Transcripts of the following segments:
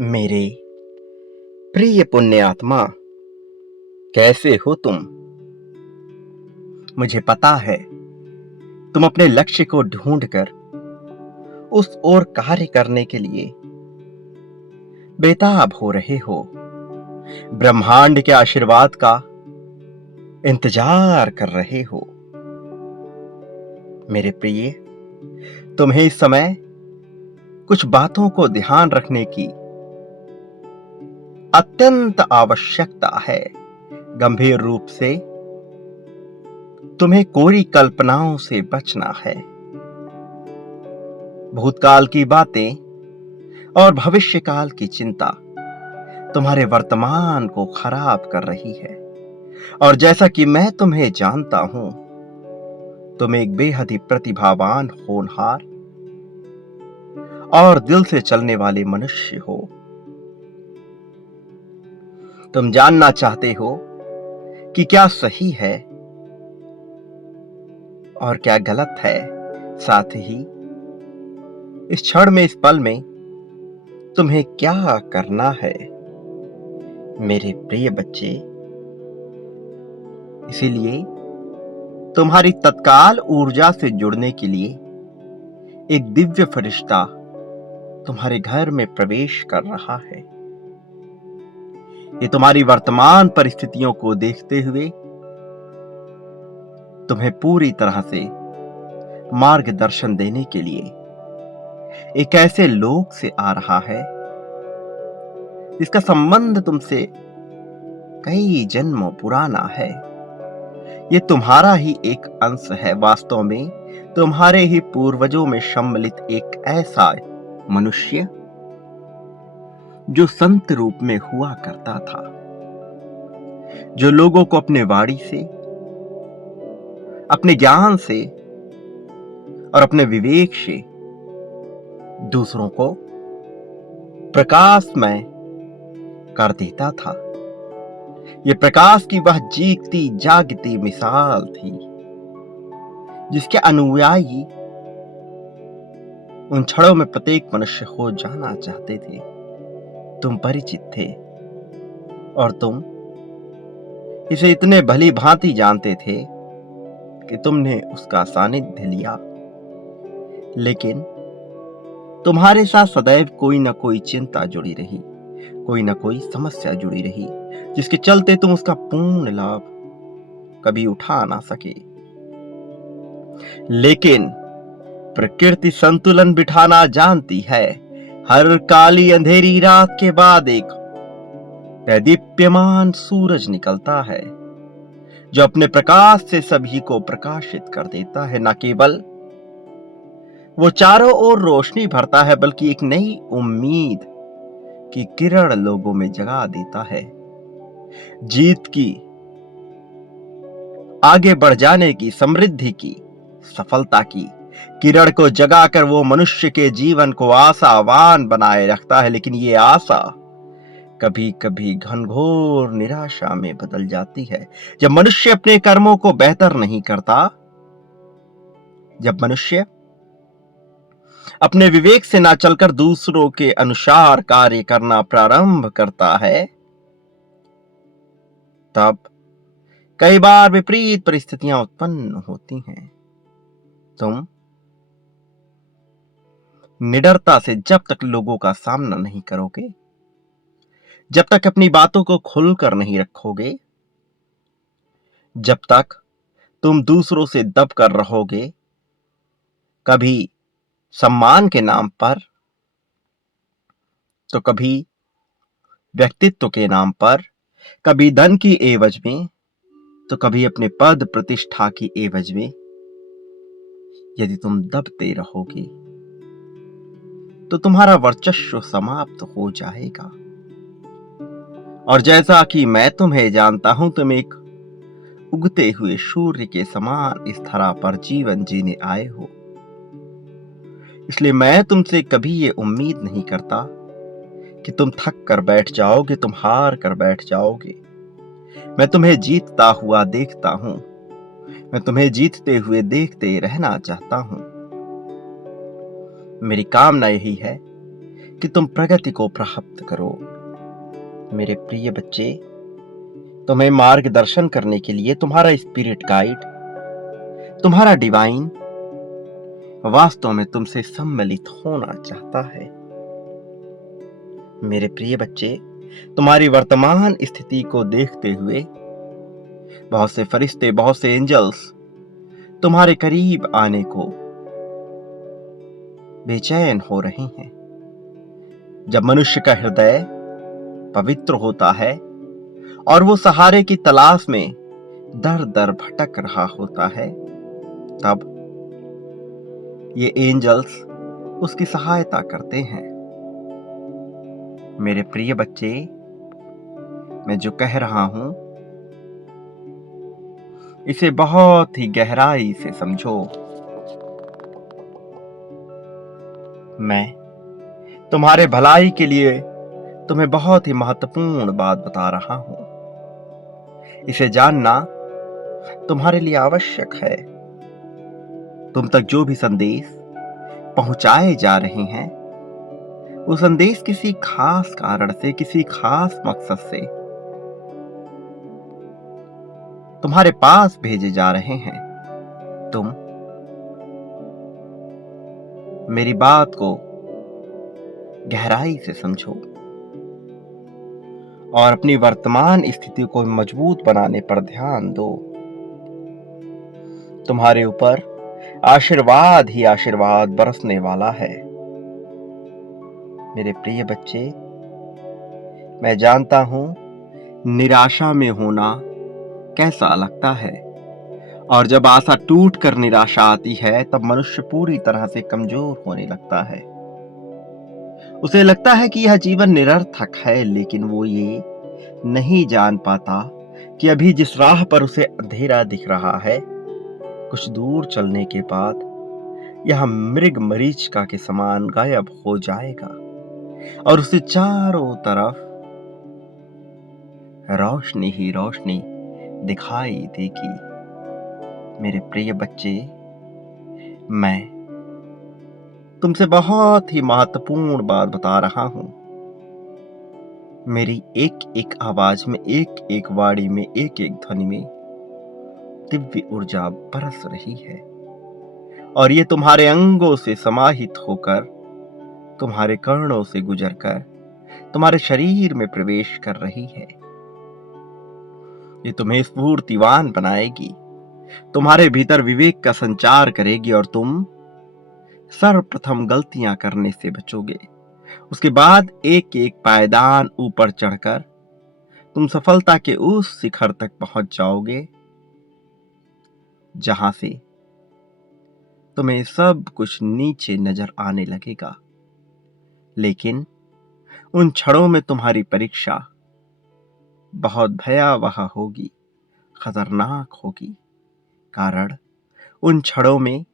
मेरे प्रिय पुण्य आत्मा, कैसे हो तुम? मुझे पता है तुम अपने लक्ष्य को ढूंढकर उस ओर कार्य करने के लिए बेताब हो रहे हो। ब्रह्मांड के आशीर्वाद का इंतजार कर रहे हो। मेरे प्रिय, तुम्हें इस समय कुछ बातों को ध्यान रखने की अत्यंत आवश्यकता है। गंभीर रूप से तुम्हें कोरी कल्पनाओं से बचना है। भूतकाल की बातें और भविष्यकाल की चिंता तुम्हारे वर्तमान को खराब कर रही है। और जैसा कि मैं तुम्हें जानता हूं, तुम एक बेहद ही प्रतिभावान, होनहार और दिल से चलने वाले मनुष्य हो। तुम जानना चाहते हो कि क्या सही है और क्या गलत है। साथ ही इस क्षण में, इस पल में तुम्हें क्या करना है, मेरे प्रिय बच्चे। इसीलिए तुम्हारी तत्काल ऊर्जा से जुड़ने के लिए एक दिव्य फरिश्ता तुम्हारे घर में प्रवेश कर रहा है। ये तुम्हारी वर्तमान परिस्थितियों को देखते हुए तुम्हें पूरी तरह से मार्गदर्शन देने के लिए एक ऐसे लोक से आ रहा है जिसका संबंध तुमसे कई जन्मों पुराना है। ये तुम्हारा ही एक अंश है। वास्तव में तुम्हारे ही पूर्वजों में सम्मिलित एक ऐसा मनुष्य जो संत रूप में हुआ करता था, जो लोगों को अपने वाणी से, अपने ज्ञान से और अपने विवेक से दूसरों को प्रकाशमय कर देता था। यह प्रकाश की वह जीती जागती मिसाल थी जिसके अनुयायी उन क्षणों में प्रत्येक मनुष्य हो जाना चाहते थे। तुम परिचित थे और तुम इसे इतने भली भांति जानते थे कि तुमने उसका सानिध्य लिया। लेकिन तुम्हारे साथ सदैव कोई ना कोई चिंता जुड़ी रही, कोई ना कोई समस्या जुड़ी रही, जिसके चलते तुम उसका पूर्ण लाभ कभी उठा ना सके। लेकिन प्रकृति संतुलन बिठाना जानती है। हर काली अंधेरी रात के बाद एक दीप्यमान सूरज निकलता है जो अपने प्रकाश से सभी को प्रकाशित कर देता है। न केवल वो चारों ओर रोशनी भरता है, बल्कि एक नई उम्मीद की किरण लोगों में जगा देता है। जीत की, आगे बढ़ जाने की, समृद्धि की, सफलता की किरण को जगाकर वो मनुष्य के जीवन को आशावान बनाए रखता है। लेकिन ये आशा कभी कभी घनघोर निराशा में बदल जाती है जब मनुष्य अपने कर्मों को बेहतर नहीं करता, जब मनुष्य अपने विवेक से ना चलकर दूसरों के अनुसार कार्य करना प्रारंभ करता है। तब कई बार विपरीत परिस्थितियां उत्पन्न होती हैं। तुम निडरता से जब तक लोगों का सामना नहीं करोगे, जब तक अपनी बातों को खुलकर नहीं रखोगे, जब तक तुम दूसरों से दब कर रहोगे, कभी सम्मान के नाम पर तो कभी व्यक्तित्व के नाम पर, कभी धन की एवज में तो कभी अपने पद प्रतिष्ठा की एवज में, यदि तुम दबते रहोगे तो तुम्हारा वर्चस्व समाप्त हो जाएगा। और जैसा कि मैं तुम्हें जानता हूं, तुम एक उगते हुए सूर्य के समान इस धरा पर जीवन जीने आए हो। इसलिए मैं तुमसे कभी ये उम्मीद नहीं करता कि तुम थक कर बैठ जाओगे, तुम हार कर बैठ जाओगे। मैं तुम्हें जीतता हुआ देखता हूं। मैं तुम्हें जीतते हुए देखते रहना चाहता हूं। मेरी कामना यही है कि तुम प्रगति को प्राप्त करो। मेरे प्रिय बच्चे, तुम्हें मार्गदर्शन करने के लिए तुम्हारा स्पिरिट गाइड, तुम्हारा डिवाइन वास्तव में तुमसे सम्मिलित होना चाहता है। मेरे प्रिय बच्चे, तुम्हारी वर्तमान स्थिति को देखते हुए बहुत से फरिश्ते, बहुत से एंजल्स तुम्हारे करीब आने को बेचैन हो रहे हैं। जब मनुष्य का हृदय पवित्र होता है और वो सहारे की तलाश में दर दर भटक रहा होता है, तब ये एंजल्स उसकी सहायता करते हैं। मेरे प्रिय बच्चे, मैं जो कह रहा हूं इसे बहुत ही गहराई से समझो। मैं तुम्हारे भलाई के लिए तुम्हें बहुत ही महत्वपूर्ण बात बता रहा हूं। इसे जानना तुम्हारे लिए आवश्यक है। तुम तक जो भी संदेश पहुंचाए जा रहे हैं, वो संदेश किसी खास कारण से, किसी खास मकसद से तुम्हारे पास भेजे जा रहे हैं। तुम मेरी बात को गहराई से समझो और अपनी वर्तमान स्थिति को मजबूत बनाने पर ध्यान दो। तुम्हारे ऊपर आशीर्वाद ही आशीर्वाद बरसने वाला है। मेरे प्रिय बच्चे, मैं जानता हूं निराशा में होना कैसा लगता है, और जब आशा टूट कर निराशा आती है तब मनुष्य पूरी तरह से कमजोर होने लगता है। उसे लगता है कि यह जीवन निरर्थक है, लेकिन वो ये नहीं जान पाता कि अभी जिस राह पर उसे अंधेरा दिख रहा है, कुछ दूर चलने के बाद यह मृग मरीचिका के समान गायब हो जाएगा और उसे चारों तरफ रोशनी ही रोशनी दिखाई देगी। मेरे प्रिय बच्चे, मैं तुमसे बहुत ही महत्वपूर्ण बात बता रहा हूं। मेरी एक एक आवाज में, एक एक वाणी में, एक एक ध्वनि में दिव्य ऊर्जा बरस रही है और ये तुम्हारे अंगों से समाहित होकर, तुम्हारे कर्णों से गुजरकर तुम्हारे शरीर में प्रवेश कर रही है। ये तुम्हें स्फूर्तिवान बनाएगी, तुम्हारे भीतर विवेक का संचार करेगी और तुम सर्वप्रथम गलतियां करने से बचोगे। उसके बाद एक एक पायदान ऊपर चढ़कर तुम सफलता के उस शिखर तक पहुंच जाओगे जहां से तुम्हें सब कुछ नीचे नजर आने लगेगा। लेकिन उन क्षणों में तुम्हारी परीक्षा बहुत भयावह होगी, खतरनाक होगी, कारण उन क्षणों में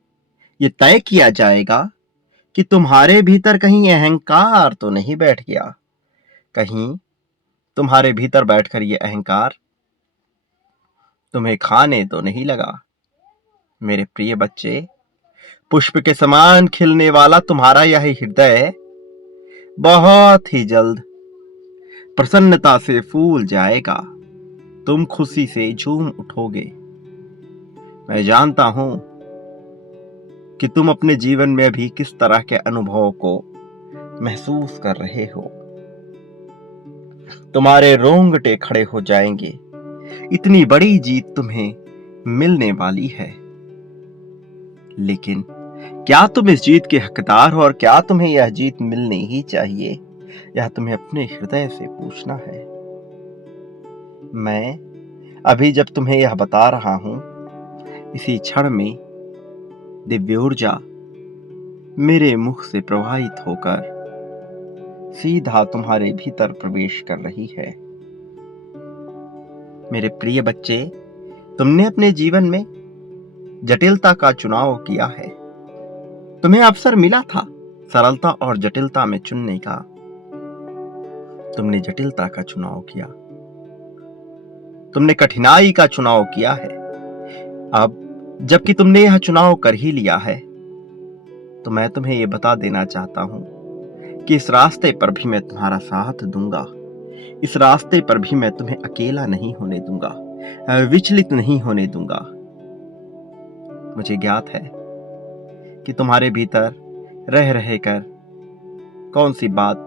ये तय किया जाएगा कि तुम्हारे भीतर कहीं अहंकार तो नहीं बैठ गया, कहीं तुम्हारे भीतर बैठकर ये अहंकार तुम्हें खाने तो नहीं लगा। मेरे प्रिय बच्चे, पुष्प के समान खिलने वाला तुम्हारा यह हृदय बहुत ही जल्द प्रसन्नता से फूल जाएगा। तुम खुशी से झूम उठोगे। मैं जानता हूं कि तुम अपने जीवन में भी किस तरह के अनुभव को महसूस कर रहे हो। तुम्हारे रोंगटे खड़े हो जाएंगे, इतनी बड़ी जीत तुम्हें मिलने वाली है। लेकिन क्या तुम इस जीत के हकदार हो और क्या तुम्हें यह जीत मिलनी ही चाहिए, यह तुम्हें अपने हृदय से पूछना है। मैं अभी जब तुम्हें यह बता रहा हूं, इसी क्षण में दिव्य ऊर्जा मेरे मुख से प्रवाहित होकर सीधा तुम्हारे भीतर प्रवेश कर रही है। मेरे प्रिय बच्चे, तुमने अपने जीवन में जटिलता का चुनाव किया है। तुम्हें अवसर मिला था सरलता और जटिलता में चुनने का। तुमने जटिलता का चुनाव किया, तुमने कठिनाई का चुनाव किया है। अब जबकि तुमने यह चुनाव कर ही लिया है, तो मैं तुम्हें यह बता देना चाहता हूं कि इस रास्ते पर भी मैं तुम्हारा साथ दूंगा। इस रास्ते पर भी मैं तुम्हें अकेला नहीं होने दूंगा, विचलित नहीं होने दूंगा। मुझे ज्ञात है कि तुम्हारे भीतर रह रह कर कौन सी बात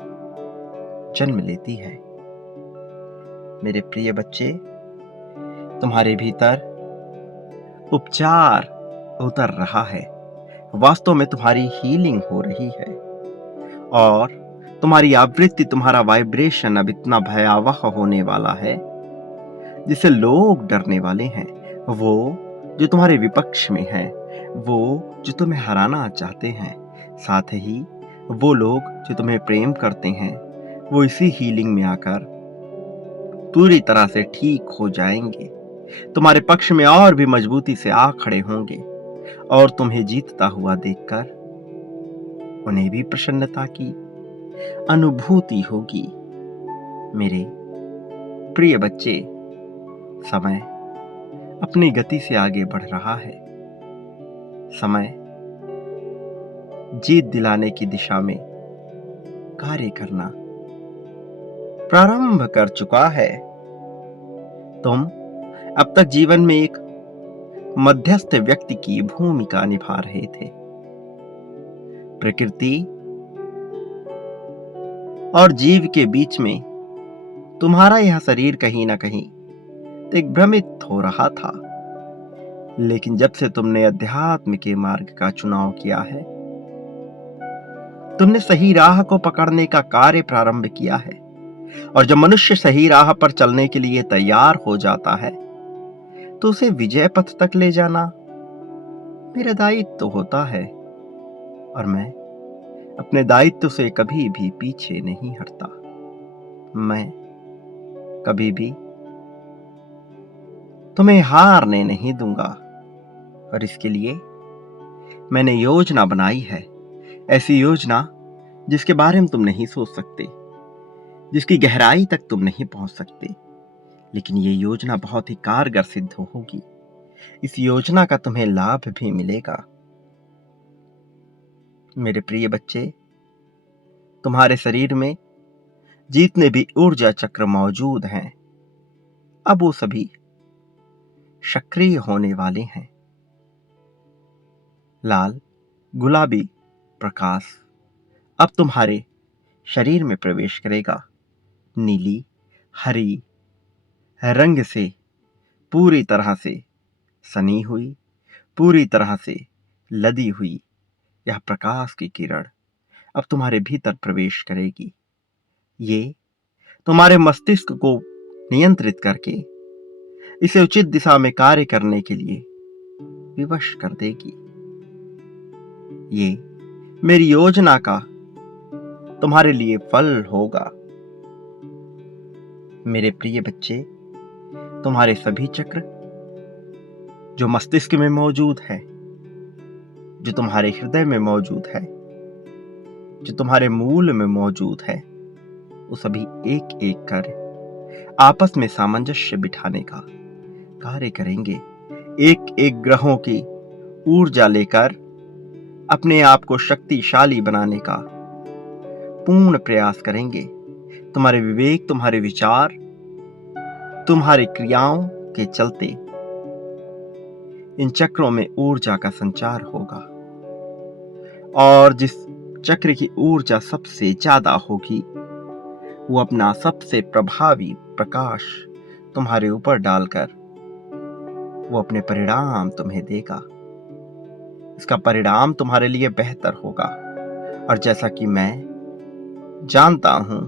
जन्म लेती है। मेरे प्रिय बच्चे, तुम्हारे भीतर उपचार उतर रहा है, वास्तव में तुम्हारी हीलिंग हो रही है। और तुम्हारी आवृत्ति, तुम्हारा वाइब्रेशन अब इतना भयावह होने वाला है जिससे लोग डरने वाले हैं। वो जो तुम्हारे विपक्ष में हैं, वो जो तुम्हें हराना चाहते हैं, साथ ही वो लोग जो तुम्हें प्रेम करते हैं, वो इसी हीलिंग में आकर पूरी तरह से ठीक हो जाएंगे। तुम्हारे पक्ष में और भी मजबूती से आ खड़े होंगे और तुम्हें जीतता हुआ देखकर उन्हें भी प्रसन्नता की अनुभूति होगी। मेरे प्रिय बच्चे, समय अपनी गति से आगे बढ़ रहा है। समय जीत दिलाने की दिशा में कार्य करना प्रारंभ कर चुका है। तुम अब तक जीवन में एक मध्यस्थ व्यक्ति की भूमिका निभा रहे थे। प्रकृति और जीव के बीच में तुम्हारा यह शरीर कहीं ना कहीं तो एक भ्रमित हो रहा था। लेकिन जब से तुमने अध्यात्म के मार्ग का चुनाव किया है, तुमने सही राह को पकड़ने का कार्य प्रारंभ किया है। और जब मनुष्य सही राह पर चलने के लिए तैयार हो जाता है तो उसे विजय पथ तक ले जाना मेरा दायित्व होता है। और मैं अपने दायित्व से कभी भी पीछे नहीं हटता। मैं कभी भी तुम्हें हारने नहीं दूंगा। और इसके लिए मैंने योजना बनाई है, ऐसी योजना जिसके बारे में तुम नहीं सोच सकते, जिसकी गहराई तक तुम नहीं पहुंच सकते। लेकिन ये योजना बहुत ही कारगर सिद्ध होगी। इस योजना का तुम्हें लाभ भी मिलेगा। मेरे प्रिय बच्चे, तुम्हारे शरीर में जितने भी ऊर्जा चक्र मौजूद हैं, अब वो सभी सक्रिय होने वाले हैं। लाल गुलाबी प्रकाश अब तुम्हारे शरीर में प्रवेश करेगा। नीली हरी रंग से पूरी तरह से सनी हुई, पूरी तरह से लदी हुई यह प्रकाश की किरण अब तुम्हारे भीतर प्रवेश करेगी। ये तुम्हारे मस्तिष्क को नियंत्रित करके इसे उचित दिशा में कार्य करने के लिए विवश कर देगी। ये मेरी योजना का तुम्हारे लिए फल होगा। मेरे प्रिय बच्चे, तुम्हारे सभी चक्र जो मस्तिष्क में मौजूद है, जो तुम्हारे हृदय में मौजूद है, जो तुम्हारे मूल में मौजूद है, वो सभी एक एक कर आपस में सामंजस्य बिठाने का कार्य करेंगे। एक एक ग्रहों की ऊर्जा लेकर अपने आप को शक्तिशाली बनाने का पूर्ण प्रयास करेंगे। तुम्हारे विवेक, तुम्हारे विचार, तुम्हारी क्रियाओं के चलते इन चक्रों में ऊर्जा का संचार होगा। और जिस चक्र की ऊर्जा सबसे ज्यादा होगी, वो अपना सबसे प्रभावी प्रकाश तुम्हारे ऊपर डालकर वो अपने परिणाम तुम्हें देगा। इसका परिणाम तुम्हारे लिए बेहतर होगा। और जैसा कि मैं जानता हूं,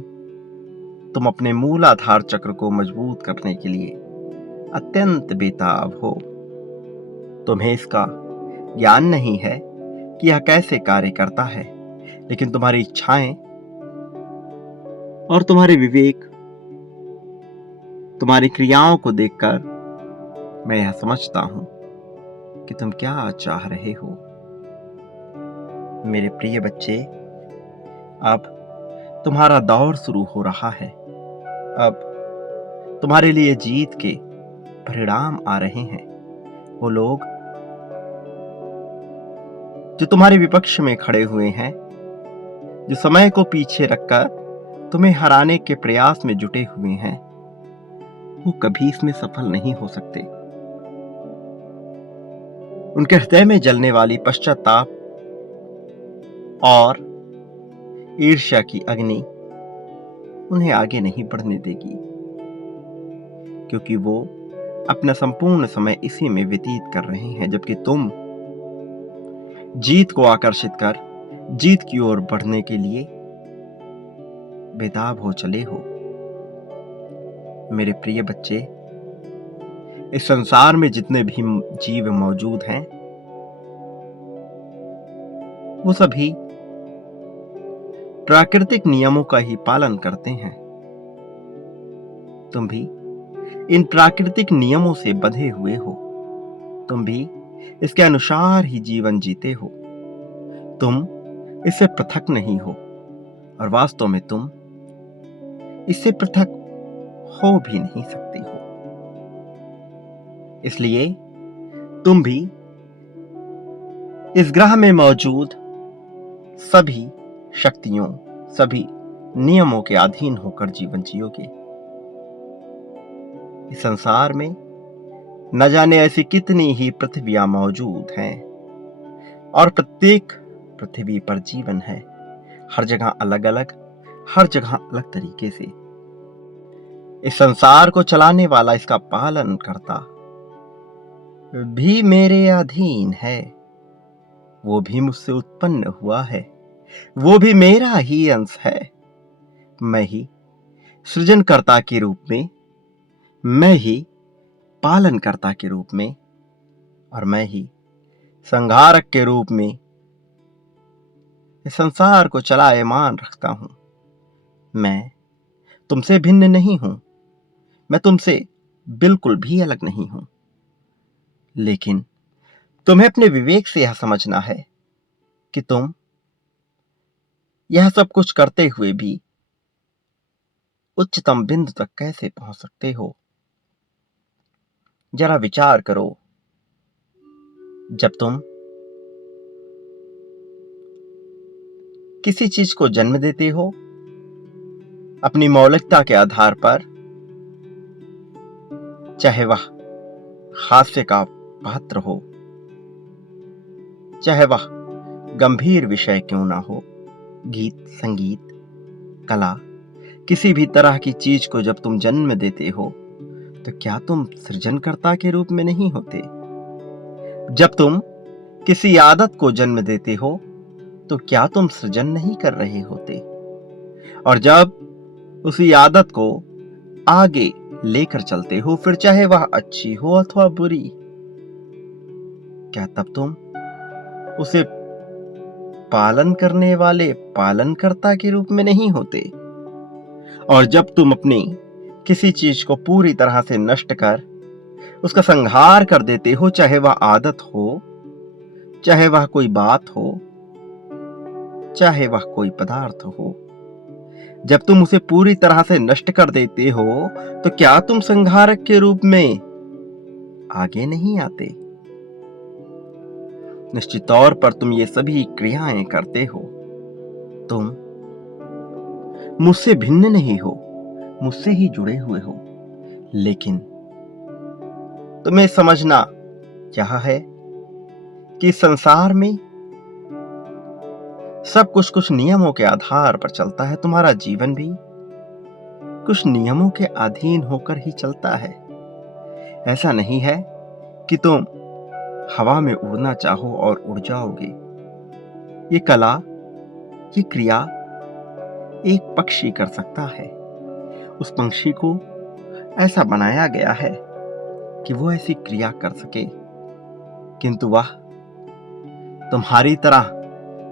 तुम अपने मूलाधार चक्र को मजबूत करने के लिए अत्यंत बेताब हो। तुम्हें इसका ज्ञान नहीं है कि यह कैसे कार्य करता है, लेकिन तुम्हारी इच्छाएं और तुम्हारे विवेक, तुम्हारी क्रियाओं को देखकर मैं यह समझता हूं कि तुम क्या चाह रहे हो। मेरे प्रिय बच्चे, अब तुम्हारा दौर शुरू हो रहा है। अब तुम्हारे लिए जीत के परिणाम आ रहे हैं। वो लोग जो तुम्हारे विपक्ष में खड़े हुए हैं, जो समय को पीछे रखकर तुम्हें हराने के प्रयास में जुटे हुए हैं, वो कभी इसमें सफल नहीं हो सकते। उनके हृदय में जलने वाली पश्चाताप और ईर्ष्या की अग्नि उन्हें आगे नहीं बढ़ने देगी, क्योंकि वो अपना संपूर्ण समय इसी में व्यतीत कर रहे हैं, जबकि तुम जीत को आकर्षित कर जीत की ओर बढ़ने के लिए बेताब हो चले हो। मेरे प्रिय बच्चे, इस संसार में जितने भी जीव मौजूद हैं, वो सभी प्राकृतिक नियमों का ही पालन करते हैं। तुम भी इन प्राकृतिक नियमों से बंधे हुए हो। तुम भी इसके अनुसार ही जीवन जीते हो। तुम इससे पृथक नहीं हो, और वास्तव में तुम इससे पृथक हो भी नहीं सकते हो। इसलिए तुम भी इस ग्रह में मौजूद सभी शक्तियों, सभी नियमों के अधीन होकर जीवन जियोगे। इस संसार में न जाने ऐसी कितनी ही पृथ्वियां मौजूद हैं, और प्रत्येक पृथ्वी पर जीवन है, हर जगह अलग अलग, हर जगह अलग तरीके से। इस संसार को चलाने वाला, इसका पालन करता भी मेरे अधीन है। वो भी मुझसे उत्पन्न हुआ है, वो भी मेरा ही अंश है। मैं ही सृजनकर्ता के रूप में, मैं ही पालनकर्ता के रूप में, और मैं ही संहारक के रूप में इस संसार को चलायमान रखता हूं। मैं तुमसे भिन्न नहीं हूं, मैं तुमसे बिल्कुल भी अलग नहीं हूं। लेकिन तुम्हें अपने विवेक से यह समझना है कि तुम यह सब कुछ करते हुए भी उच्चतम बिंदु तक कैसे पहुंच सकते हो। जरा विचार करो, जब तुम किसी चीज को जन्म देते हो अपनी मौलिकता के आधार पर, चाहे वह हास्य का पात्र हो, चाहे वह गंभीर विषय क्यों ना हो, गीत, संगीत, कला, किसी भी तरह की चीज को जब तुम जन्म देते हो, तो क्या तुम सृजनकर्ता के रूप में नहीं होते? जब तुम किसी आदत को जन्म देते हो, तो क्या तुम सृजन नहीं कर रहे होते? और जब उसी आदत को आगे लेकर चलते हो, फिर चाहे वह अच्छी हो अथवा बुरी, क्या तब तुम उसे पालन करने वाले पालनकर्ता के रूप में नहीं होते? और जब तुम अपनी किसी चीज को पूरी तरह से नष्ट कर उसका संहार कर देते हो, चाहे वह आदत हो, चाहे वह कोई बात हो, चाहे वह कोई पदार्थ हो, जब तुम उसे पूरी तरह से नष्ट कर देते हो, तो क्या तुम संहारक के रूप में आगे नहीं आते? निश्चित तौर पर तुम ये सभी क्रियाएं करते हो। तुम मुझसे भिन्न नहीं हो, मुझसे ही जुड़े हुए हो। लेकिन तुम्हें समझना यह है कि संसार में सब कुछ नियमों के आधार पर चलता है। तुम्हारा जीवन भी कुछ नियमों के अधीन होकर ही चलता है। ऐसा नहीं है कि तुम हवा में उड़ना चाहो और उड़ जाओगे। ये कला, ये क्रिया एक पक्षी कर सकता है। उस पंछी को ऐसा बनाया गया है कि वो ऐसी क्रिया कर सके, किंतु वह तुम्हारी तरह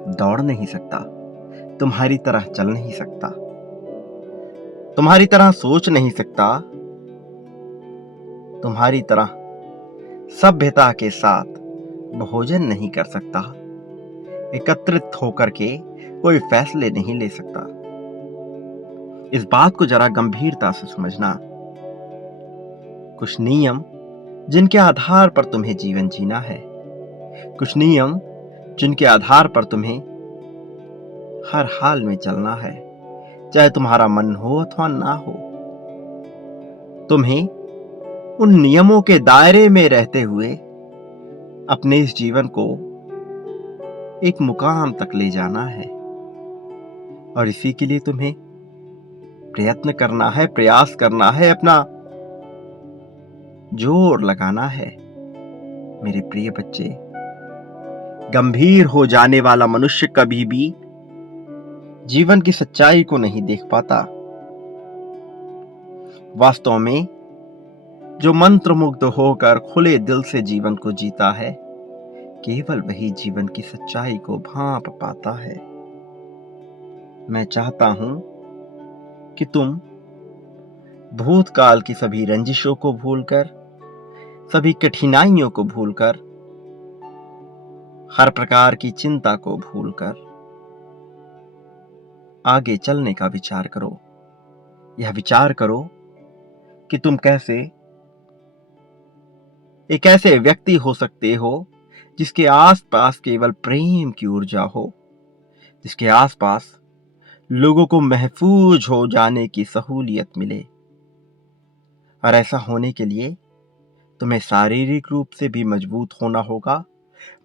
दौड़ नहीं सकता, तुम्हारी तरह चल नहीं सकता, तुम्हारी तरह सोच नहीं सकता, तुम्हारी तरह सभ्यता के साथ भोजन नहीं कर सकता, एकत्रित होकर के कोई फैसले नहीं ले सकता। इस बात को जरा गंभीरता से समझना। कुछ नियम जिनके आधार पर तुम्हें जीवन जीना है, कुछ नियम जिनके आधार पर तुम्हें हर हाल में चलना है, चाहे तुम्हारा मन हो अथवा ना हो। तुम्हें उन नियमों के दायरे में रहते हुए अपने इस जीवन को एक मुकाम तक ले जाना है, और इसी के लिए तुम्हें प्रयत्न करना है, प्रयास करना है, अपना जोर लगाना है। मेरे प्रिय बच्चे, गंभीर हो जाने वाला मनुष्य कभी भी जीवन की सच्चाई को नहीं देख पाता। वास्तव में जो मंत्रमुग्ध होकर खुले दिल से जीवन को जीता है, केवल वही जीवन की सच्चाई को भांप पाता है। मैं चाहता हूं कि तुम भूतकाल की सभी रंजिशों को भूलकर, सभी कठिनाइयों को भूलकर, हर प्रकार की चिंता को भूलकर आगे चलने का विचार करो। यह विचार करो कि तुम कैसे एक ऐसे व्यक्ति हो सकते हो जिसके आसपास केवल प्रेम की ऊर्जा हो, जिसके आसपास लोगों को महफूज हो जाने की सहूलियत मिले। और ऐसा होने के लिए तुम्हें शारीरिक रूप से भी मजबूत होना होगा,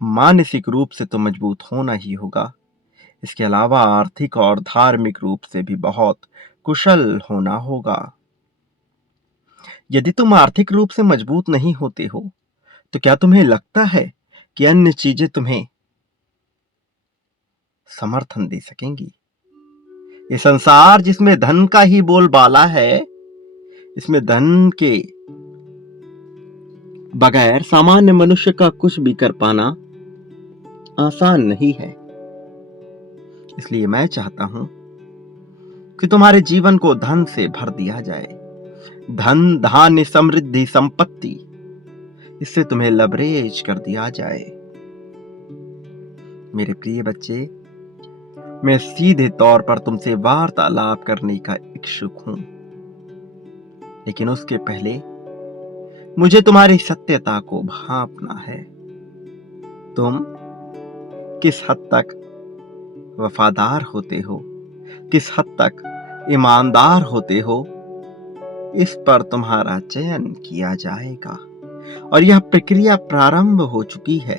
मानसिक रूप से तो मजबूत होना ही होगा। इसके अलावा आर्थिक और धार्मिक रूप से भी बहुत कुशल होना होगा। यदि तुम आर्थिक रूप से मजबूत नहीं होते हो, तो क्या तुम्हें लगता है कि अन्य चीजें तुम्हें समर्थन दे सकेंगी? ये संसार जिसमें धन का ही बोलबाला है, इसमें धन के बगैर सामान्य मनुष्य का कुछ भी कर पाना आसान नहीं है। इसलिए मैं चाहता हूं कि तुम्हारे जीवन को धन से भर दिया जाए। धन, धान्य, समृद्धि, संपत्ति, इससे तुम्हें लबरेज कर दिया जाए। मेरे प्रिय बच्चे, मैं सीधे तौर पर तुमसे वार्तालाप करने का इच्छुक हूं, लेकिन उसके पहले मुझे तुम्हारी सत्यता को भांपना है। तुम किस हद तक वफादार होते हो, किस हद तक ईमानदार होते हो, इस पर तुम्हारा चयन किया जाएगा। और यह प्रक्रिया प्रारंभ हो चुकी है।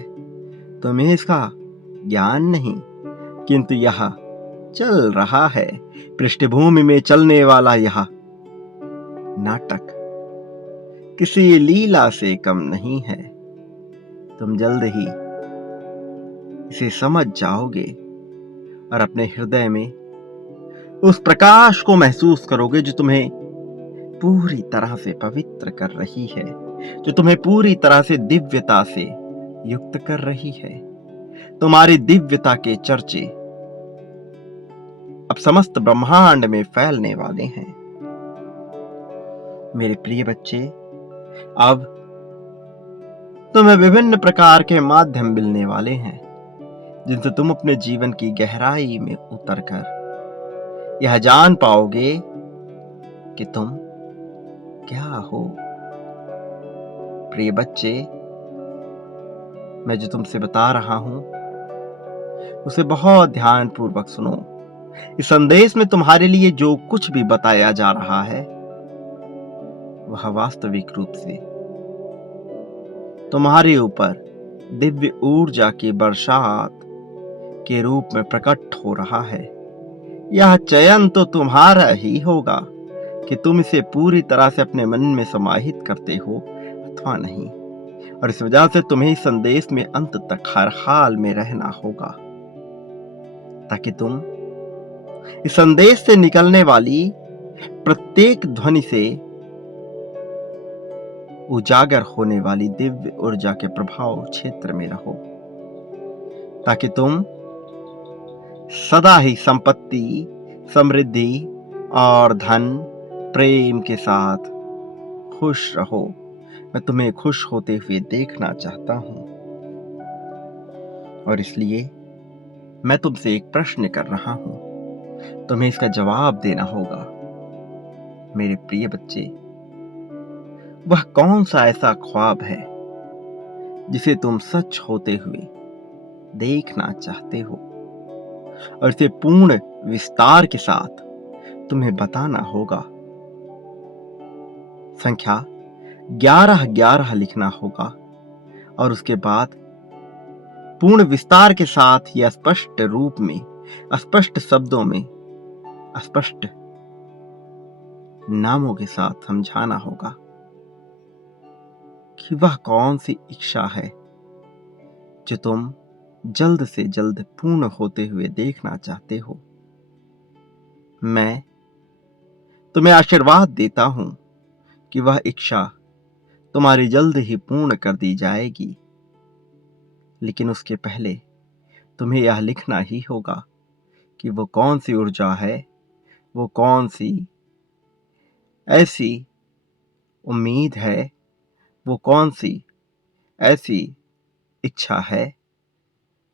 तुम्हें इसका ज्ञान नहीं, किंतु यह चल रहा है। पृष्ठभूमि में चलने वाला यह नाटक किसी लीला से कम नहीं है। तुम जल्द ही इसे समझ जाओगे और अपने हृदय में उस प्रकाश को महसूस करोगे जो तुम्हें पूरी तरह से पवित्र कर रही है, जो तुम्हें पूरी तरह से दिव्यता से युक्त कर रही है। तुम्हारी दिव्यता के चर्चे अब समस्त ब्रह्मांड में फैलने वाले हैं। मेरे प्रिय बच्चे, अब तुम्हें विभिन्न प्रकार के माध्यम मिलने वाले हैं, जिनसे तुम अपने जीवन की गहराई में उतरकर यह जान पाओगे कि तुम क्या हो। प्रिय बच्चे, मैं जो तुमसे बता रहा हूं उसे बहुत ध्यानपूर्वक सुनो। इस संदेश में तुम्हारे लिए जो कुछ भी बताया जा रहा है वह वास्तविक रूप से तुम्हारे ऊपर दिव्य ऊर्जा की बरसात के रूप में प्रकट हो रहा है। यह चयन तो तुम्हारा ही होगा कि तुम इसे पूरी तरह से अपने मन में समाहित करते हो अथवा नहीं। और इस वजह से तुम्हें इस संदेश में अंत तक हर हाल में रहना होगा, ताकि तुम इस संदेश से निकलने वाली प्रत्येक ध्वनि से उजागर होने वाली दिव्य ऊर्जा के प्रभाव क्षेत्र में रहो, ताकि तुम सदा ही संपत्ति, समृद्धि और धन, प्रेम के साथ खुश रहो। मैं तुम्हें खुश होते हुए देखना चाहता हूं, और इसलिए मैं तुमसे एक प्रश्न कर रहा हूं। तुम्हें इसका जवाब देना होगा। मेरे प्रिय बच्चे, वह कौन सा ऐसा ख्वाब है जिसे तुम सच होते हुए देखना चाहते हो? और इसे पूर्ण विस्तार के साथ तुम्हें बताना होगा। संख्या 1111 लिखना होगा और उसके बाद पूर्ण विस्तार के साथ यह स्पष्ट रूप में, स्पष्ट शब्दों में, स्पष्ट नामों के साथ समझाना होगा कि वह कौन सी इच्छा है जो तुम जल्द से जल्द पूर्ण होते हुए देखना चाहते हो। मैं तुम्हें आशीर्वाद देता हूं कि वह इच्छा तुम्हारी जल्द ही पूर्ण कर दी जाएगी, लेकिन उसके पहले तुम्हें यह लिखना ही होगा कि वो कौन सी ऊर्जा है, वो कौन सी ऐसी उम्मीद है, वो कौन सी ऐसी इच्छा है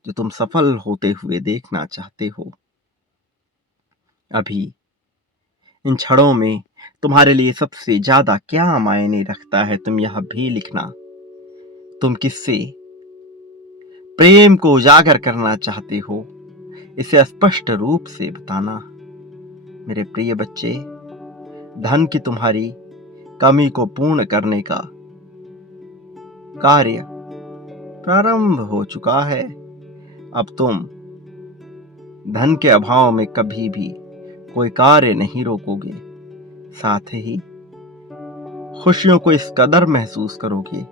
जो तुम सफल होते हुए देखना चाहते हो। अभी इन क्षणों में तुम्हारे लिए सबसे ज्यादा क्या मायने रखता है, तुम यह भी लिखना। तुम किससे प्रेम को उजागर करना चाहते हो, इसे स्पष्ट रूप से बताना। मेरे प्रिय बच्चे, धन की तुम्हारी कमी को पूर्ण करने का कार्य प्रारंभ हो चुका है। अब तुम धन के अभाव में कभी भी कोई कार्य नहीं रोकोगे, साथ ही खुशियों को इस कदर महसूस करोगे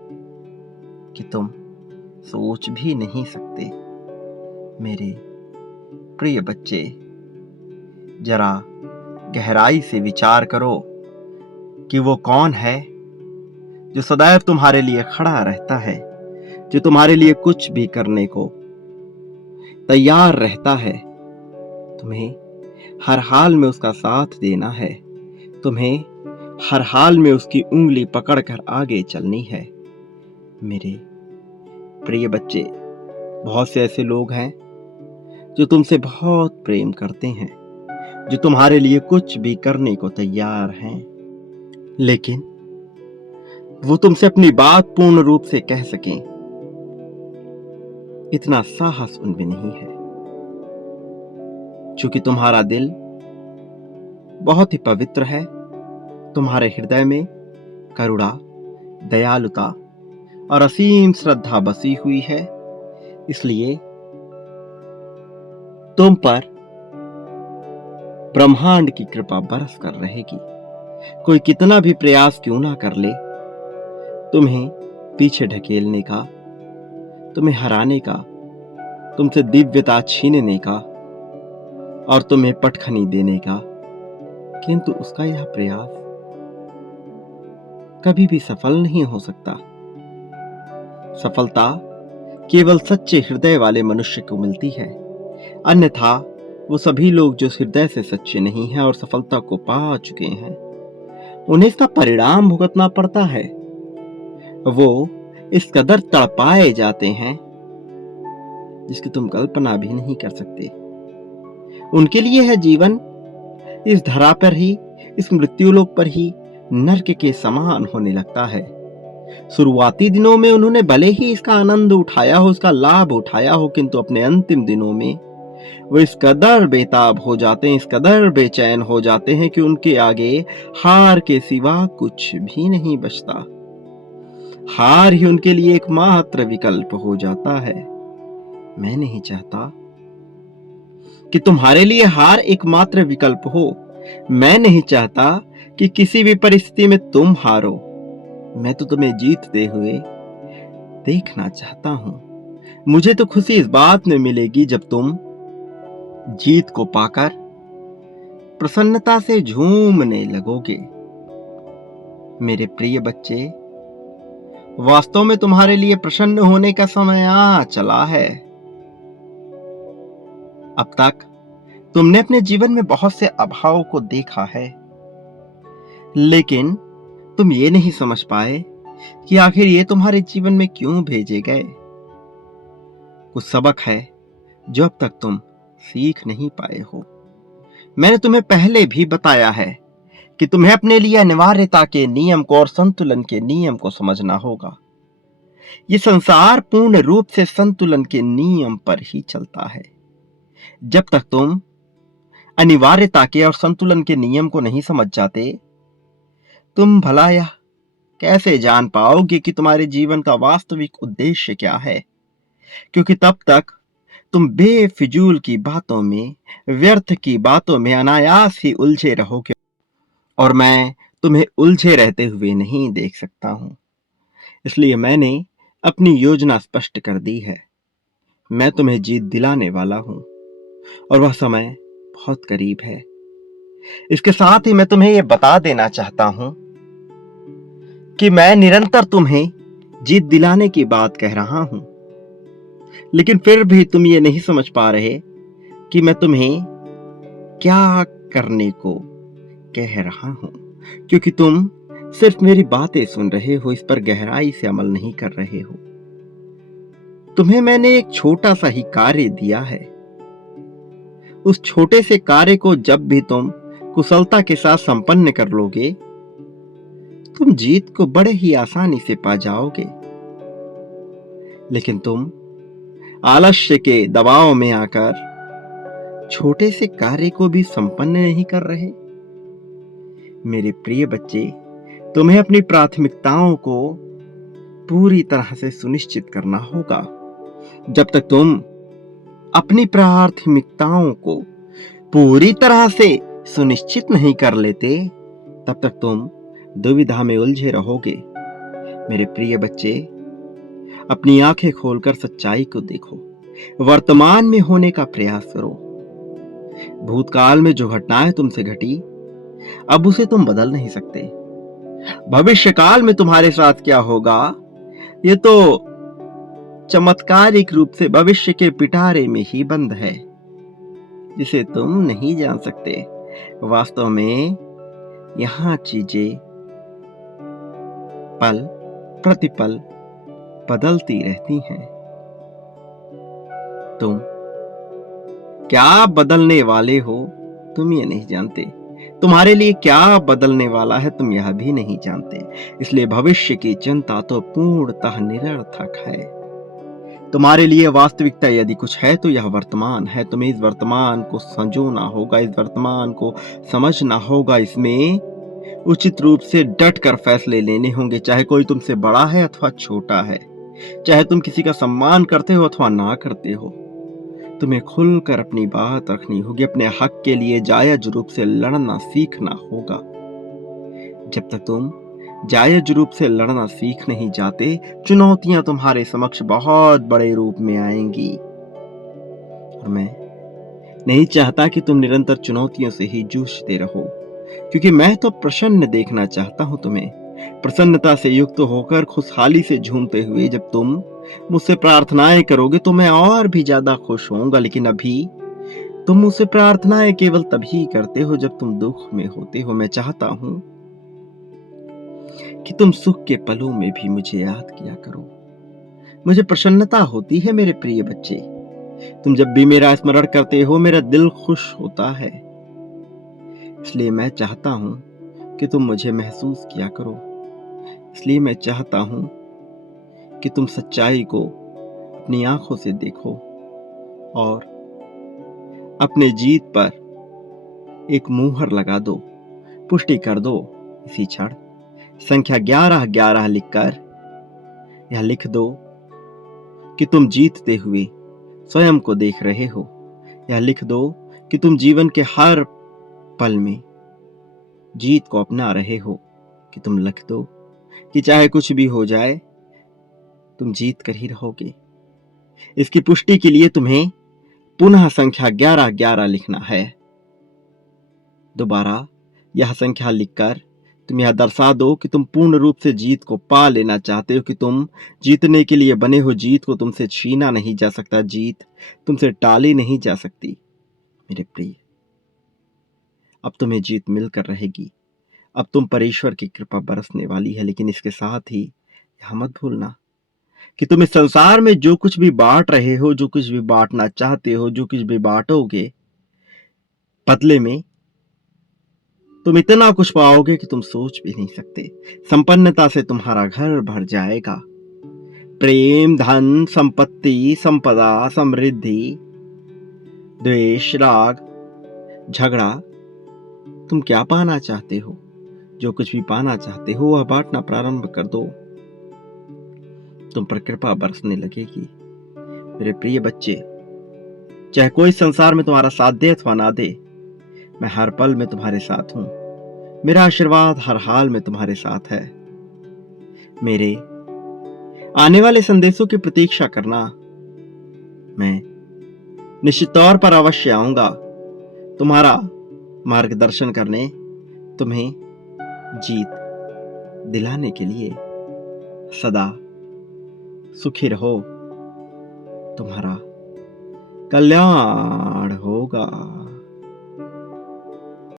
कि तुम सोच भी नहीं सकते। मेरे प्रिय बच्चे, जरा गहराई से विचार करो कि वो कौन है जो सदैव तुम्हारे लिए खड़ा रहता है, जो तुम्हारे लिए कुछ भी करने को तैयार रहता है। तुम्हें हर हाल में उसका साथ देना है, तुम्हें हर हाल में उसकी उंगली पकड़कर आगे चलनी है। मेरे प्रिय बच्चे, बहुत से ऐसे लोग हैं जो तुमसे बहुत प्रेम करते हैं, जो तुम्हारे लिए कुछ भी करने को तैयार हैं, लेकिन वो तुमसे अपनी बात पूर्ण रूप से कह सकें, इतना साहस उनमें नहीं है। चूंकि तुम्हारा दिल बहुत ही पवित्र है, तुम्हारे हृदय में करुणा, दयालुता और असीम श्रद्धा बसी हुई है, इसलिए तुम पर ब्रह्मांड की कृपा बरस कर रहेगी। कोई कितना भी प्रयास क्यों ना कर ले, तुम्हें पीछे ढकेलने का, तुम्हें हराने का, तुमसे दिव्यता छीनने का और तुम्हें पटखनी देने का, किंतु उसका यह प्रयास कभी भी सफल नहीं हो सकता। सफलता केवल सच्चे हृदय वाले मनुष्य को मिलती है, अन्यथा वो सभी लोग जो हृदय से सच्चे नहीं हैं और सफलता को पा चुके हैं, उन्हें इसका परिणाम भुगतना पड़ता है। वो इस कदर तड़पाए जाते हैं जिसकी तुम कल्पना भी नहीं कर सकते। उनके लिए है जीवन इस धरा पर ही, इस मृत्युलोक पर ही नर्क के समान होने लगता है। शुरुआती दिनों में उन्होंने भले ही इसका आनंद उठाया हो, इसका लाभ उठाया हो, किंतु अपने अंतिम दिनों में वो इस कदर बेताब हो जाते हैं, इस कदर बेचैन हो जाते हैं कि उनके आगे हार के सिवा कुछ भी नहीं बचता। हार ही उनके लिए एकमात्र विकल्प हो जाता है। मैं नहीं चाहता कि तुम्हारे लिए हार एकमात्र विकल्प हो। मैं नहीं चाहता कि किसी भी परिस्थिति में तुम हारो। मैं तो तुम्हें जीतते हुए देखना चाहता हूं। मुझे तो खुशी इस बात में मिलेगी जब तुम जीत को पाकर प्रसन्नता से झूमने लगोगे। मेरे प्रिय बच्चे, वास्तव में तुम्हारे लिए प्रसन्न होने का समय आ चला है। अब तक तुमने अपने जीवन में बहुत से अभाव को देखा है, लेकिन तुम ये नहीं समझ पाए कि आखिर ये तुम्हारे जीवन में क्यों भेजे गए। कुछ सबक है जो अब तक तुम सीख नहीं पाए हो। मैंने तुम्हें पहले भी बताया है कि तुम्हें अपने लिए अनिवार्यता के नियम को और संतुलन के नियम को समझना होगा। ये संसार पूर्ण रूप से संतुलन के नियम पर ही चलता है, जब तक तुम अनिवार्यता के और संतुलन के नियम को नहीं समझ जाते, तुम भला यह कैसे जान पाओगे कि तुम्हारे जीवन का वास्तविक उद्देश्य क्या है? क्योंकि तब तक तुम बेफिजूल की बातों में, व्यर्थ की बातों में अनायास ही उलझे रहोगे, और मैं तुम्हें उलझे रहते हुए नहीं देख सकता हूं। इसलिए मैंने अपनी योजना स्पष्ट कर दी है। मैं तुम्हें जीत दिलाने वाला हूं, और वह समय बहुत करीब है। इसके साथ ही मैं तुम्हें यह बता देना चाहता हूं कि मैं निरंतर तुम्हें जीत दिलाने की बात कह रहा हूं, लेकिन फिर भी तुम ये नहीं समझ पा रहे कि मैं तुम्हें क्या करने को कह रहा हूं, क्योंकि तुम सिर्फ मेरी बातें सुन रहे हो, इस पर गहराई से अमल नहीं कर रहे हो। तुम्हें मैंने एक छोटा सा ही कार्य दिया है। उस छोटे से कार्य को जब भी तुम कुशलता के साथ संपन्न कर लोगे, तुम जीत को बड़े ही आसानी से पा जाओगे। लेकिन तुम आलस्य के दबाव में आकर छोटे से कार्य को भी संपन्न नहीं कर रहे। मेरे प्रिय बच्चे, तुम्हें अपनी प्राथमिकताओं को पूरी तरह से सुनिश्चित करना होगा। जब तक तुम अपनी प्राथमिकताओं को पूरी तरह से सुनिश्चित नहीं कर लेते, तब तक तुम दुविधा में उलझे रहोगे। मेरे प्रिय बच्चे, अपनी आंखें खोलकर सच्चाई को देखो। वर्तमान में होने का प्रयास करो। भूतकाल में जो घटनाएं तुमसे घटी, अब उसे तुम बदल नहीं सकते। भविष्य काल में तुम्हारे साथ क्या होगा, ये तो चमत्कारिक रूप से भविष्य के पिटारे में ही बंद है, जिसे तुम नहीं जान सकते। वास्तव में यहां चीजें पल प्रतिपल बदलती रहती हैं। तुम क्या बदलने वाले हो, तुम ये नहीं जानते। तुम्हारे लिए क्या बदलने वाला है, तुम यह भी नहीं जानते। इसलिए भविष्य की चिंता तो पूर्णतः निरर्थक है। तुम्हारे लिए वास्तविकता यदि कुछ है तो यह वर्तमान है। तुम्हें इस वर्तमान को संजोना होगा, इस वर्तमान को समझना होगा। इसमें उचित रूप से डट कर फैसले लेने होंगे, चाहे कोई तुमसे बड़ा है अथवा छोटा है, चाहे तुम किसी का सम्मान करते हो अथवा ना करते हो। तुम्हें खुलकर अपनी बात रखनी होगी। अपने हक के लिए जायज रूप से लड़ना सीखना होगा। जब तक तुम जायज रूप से लड़ना सीख नहीं जाते, चुनौतियां तुम्हारे समक्ष बहुत बड़े रूप में आएंगी। और मैं नहीं चाहता कि तुम निरंतर चुनौतियों से ही जूझते रहो, क्योंकि मैं तो प्रसन्न देखना चाहता हूं तुम्हें, प्रसन्नता से युक्त होकर खुशहाली से झूमते हुए। जब तुम मुझसे प्रार्थनाएं करोगे तो मैं और भी ज्यादा खुश होऊंगा। लेकिन अभी तुम मुझसे प्रार्थनाएं केवल तभी करते हो जब तुम दुख में होते हो। मैं चाहता हूं कि तुम सुख के पलों में भी मुझे याद किया करो। मुझे प्रसन्नता होती है मेरे प्रिय बच्चे। तुम जब भी मेरा स्मरण करते हो, मेरा दिल खुश होता है। इसलिए मैं चाहता हूं कि तुम मुझे महसूस किया करो। इसलिए मैं चाहता हूं कि तुम सच्चाई को अपनी आंखों से देखो और अपने जीत पर एक मुहर लगा दो, पुष्टि कर दो। इसी क्षण संख्या 1111 लिखकर यह लिख दो कि तुम जीतते हुए स्वयं को देख रहे हो। यह लिख दो कि तुम जीवन के हर पल में जीत को अपना रहे हो। कि तुम लिख दो कि चाहे कुछ भी हो जाए, तुम जीत कर ही रहोगे। इसकी पुष्टि के लिए तुम्हें पुनः संख्या 1111 लिखना है। दोबारा यह संख्या लिखकर तुम यह दर्शा दो कि तुम पूर्ण रूप से जीत को पा लेना चाहते हो, कि तुम जीतने के लिए बने हो। जीत को तुमसे छीना नहीं जा सकता, जीत तुमसे टाली नहीं जा सकती। मेरे प्रिय, अब तुम्हें जीत मिलकर रहेगी। अब तुम पर ईश्वर की कृपा बरसने वाली है। लेकिन इसके साथ ही यह मत भूलना कि तुम इस संसार में जो कुछ भी बांट रहे हो, जो कुछ भी बांटना चाहते हो, जो कुछ भी बांटोगे, बदले में तुम इतना कुछ पाओगे कि तुम सोच भी नहीं सकते। संपन्नता से तुम्हारा घर भर जाएगा। प्रेम, धन, संपत्ति, संपदा, समृद्धि द्वेष, राग, झगड़ा, तुम क्या पाना चाहते हो? जो कुछ भी पाना चाहते हो वह बांटना प्रारंभ कर दो, तुम पर कृपा बरसने लगेगी। मेरे प्रिय बच्चे, चाहे कोई संसार में तुम्हारा साथ दे अथवा ना दे, मैं हर पल में तुम्हारे साथ हूं। मेरा आशीर्वाद हर हाल में तुम्हारे साथ है। मेरे आने वाले संदेशों की प्रतीक्षा करना। मैं निश्चित तौर पर अवश्य आऊंगा तुम्हारा मार्गदर्शन करने, तुम्हें जीत दिलाने के लिए। सदा सुखी रहो, तुम्हारा कल्याण होगा।